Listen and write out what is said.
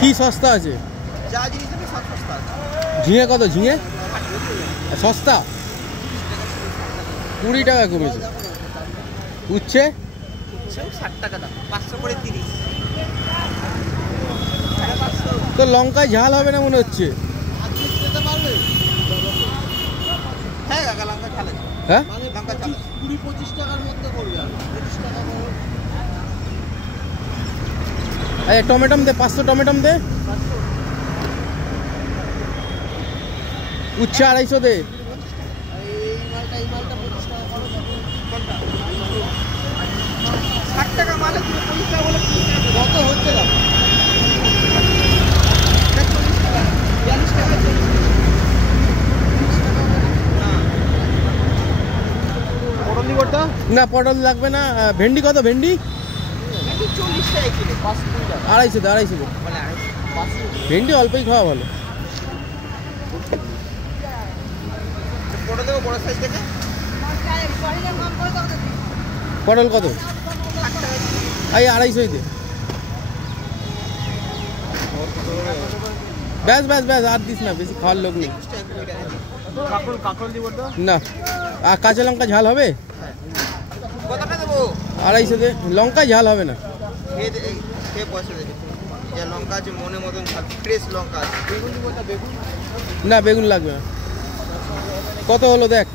কি সস্তা আছে? যা জিনিস আছে সব সস্তা আছে। ঝিঙে কত? ঝিঙে সস্তা 20 টাকা কমেছে। উচ্ছে 60 টাকা দাম, 500 করে 30। তো লঙ্কায় ঝাল হবে না মনে হচ্ছে। হ্যাঁ কাকা, লঙ্কা ঝাল আছে। হ্যাঁ লঙ্কা ঝাল 20-25 টাকার মধ্যে করবে। আর 25 টাকা এই টমেটম দে, 500 টমেটম দে। উচ্ছে 250 দে। এই মালটা 25 টাকা করো। কোনটা? 60 টাকা মানে 25 টাকা বলে কত হচ্ছে দাম? 40 টাকা, 42 টাকা, 40 টাকা। পটল দি করতে? না পটল লাগবে না। ভেন্ডি কত? ভেন্ডি 40 টাকা কিলো, 500 টাকা। 250 দে, 250 দে। মানে 500। ভেন্ডি অল্পই খাওয়া ভালো। পটল দেবো বড় সাইজ থেকে। পটল কত? এই 250 দে। ব্যাস ব্যাস ব্যাস, আর দিস না, বেশি খাওয়ার লোক নেই। কাঁকরোল দিব তো? না। আর কাঁচা লঙ্কা ঝাল হবে? কতটা দেবো? 250 দে। লঙ্কায় ঝাল হবে না। খেয়ে পয়সা দেবে। যা লঙ্কা আছে মনে মতন ফ্রেশ লঙ্কা আছে। বেগুন দিব তো? বেগুন না বেগুন লাগবে না। কত হলো দেখ।